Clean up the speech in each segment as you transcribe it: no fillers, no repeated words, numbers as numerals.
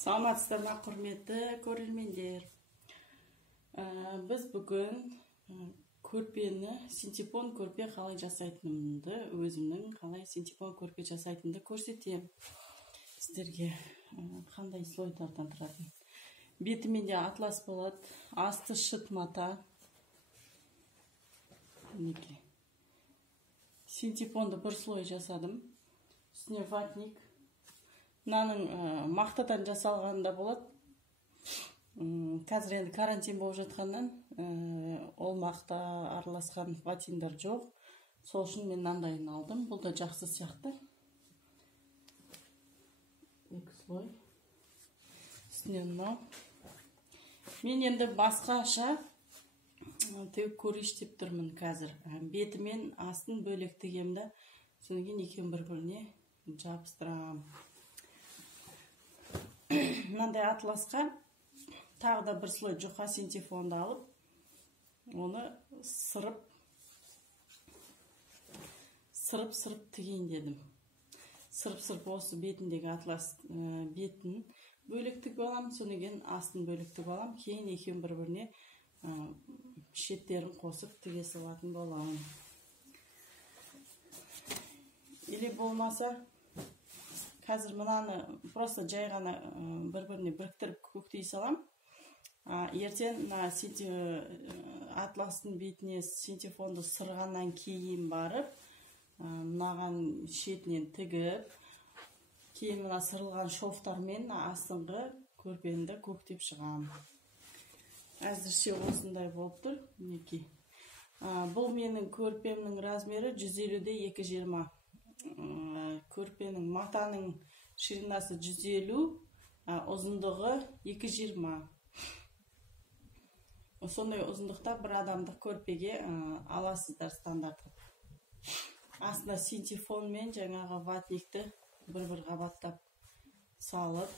Саламатсыздар ма, құрметті көрермендер. Біз бүгін көрпені, синтепон көрпе қалай жасайтынымды, өзімнің қалай синтепон көрпе жасайтынымды көрсетемін сіздерге. Қандай слойдардан тұратын. Бетіменде атлас болады, асты шыт мата. Синтепонды бір слой жасадым. Үстіне ватник. Мынаның мақтадан жасалғанда болады. Қазір енді карантин болып жатқаннан ол мақта араласқан ватиндар жоқ. Сол үшін мен мынандайын алдым. Бұл да жақсы сияқты. Екі слой. Үстіне мынау. Мен енді басқаша тегіп көрейінші деп тұрмын қазір. Беті мен астын бөлек тігемді. Содан кейін екеуін бір-біріне жабыстырам. Мынандай атласқа тағы да бір слой жұқа синтепонды алып, оны сырып тігейін дедім. Сырып осы бетіндегі атлас бетін бөлек тігіп аламын, содан кейін астын бөлек тігіп аламын, кейін екеуін бір-біріне шеттерін қосып тіге салатын боламын. Или болмаса қазір мынаны просто жай ғана бір-біріне біріктіріп көктей салам. Ертең атластың бетіне синтепонды сырғаннан кейін барып, мынаған шетінен тігіп, кейін мына сырылған шофтармен астыңғы көрпені көктеп шығам. Әзірше осындай болып тұр. Бұл менің көрпемнің размері 150-де 220. Көрпенің матаның ширинасы 150, ұзындығы 220. Сондай ұзындықта бір адамдық көрпеге аласыздар стандарт. Астына синтепон мен жаңағы ватникті бір-бір қабаттап салып,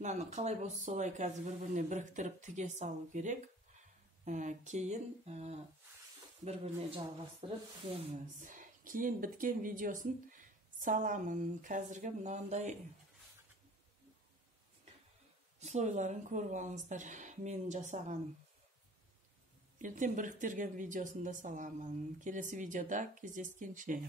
мынаны қалай болса солай қазір бір-біріне біріктіріп тіге салу керек. Кейін бір-біріне жалғастырып тігеміз. Кейін біткен видеосын саламын. Қазіргі мынандай слойларын көріп алыңыздар. Мен жасағаным. Ертең біріктірген видеосын да саламын. Келесі видеода кездескенше.